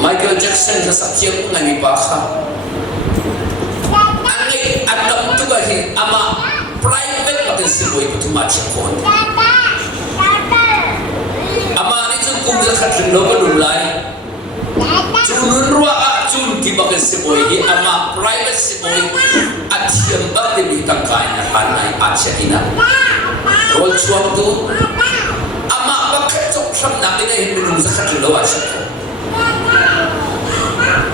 Michael Jackson sa sakyang nga ni Baka. Ang atam to ba ama private patin si boy patumatch ko. Ama ni chun kum sa khatrin lo balulay. Chunun ruwa chun ti bakal si boy ama private si boy at siyang bakit bitang kanya hanay at siya ina. Rol chuang tu ama bakit chok siyang nakin ay sa khatrin lo at siya ko.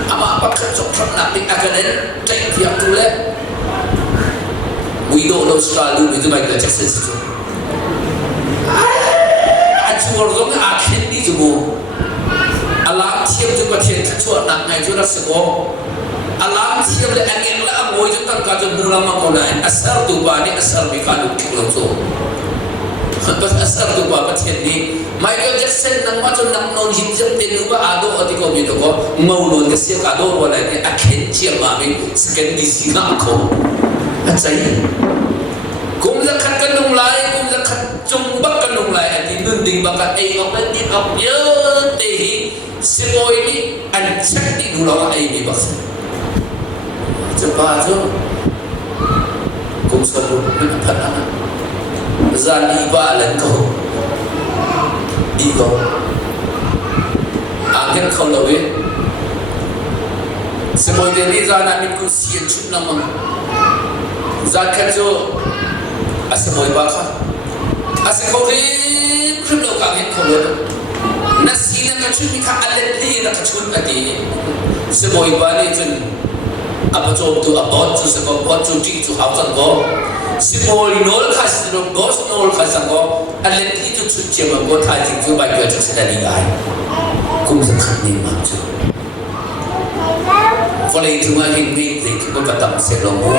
Ama bakit chok siyang nakin aganin kaya tiyak tulit. We don't know Australia with Michael Jackson. At suwarong akin di mo. Alam tiap tu macam cuaca nak ngai tu rasa ko. Alam tiap le angin le amoy tu tak kaju mula makolai. Asar tu bani asar mikadu kilo tu. Pas asar tu ba macam ni. Michael Jackson nang macam nang non hijab tenu ba ado adiko gitu ko. Mau non kesih kado wala ni akin ciam mami sekian di sini aku. Saya kung lakat kanong lai kung lakat cumbak kanong lai at inunding bakat ay opendit of tehi simoy ni an check di dulawa ay ni baksa cepat jo kung sabun menapana zani balan ko di ko angin kau lawe simoy ni zana ni ku sian chut namang zakat jo asemoy baka asekori kriplo kangin kolo nasina kachuni ka alati na kachun ati semoy bali jun abajo tu abot tu seko bot tu ti tu hausan go semoy nol khas no gos nol khasan go alati tu chuche ma go tha ji tu ba yo chu sedani gai kum sa khat ni ma chu folay tu ma hin mi dik ko katam se lo mo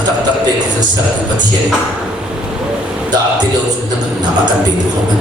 tak dek sa patien da tilo nang namakan dito ko man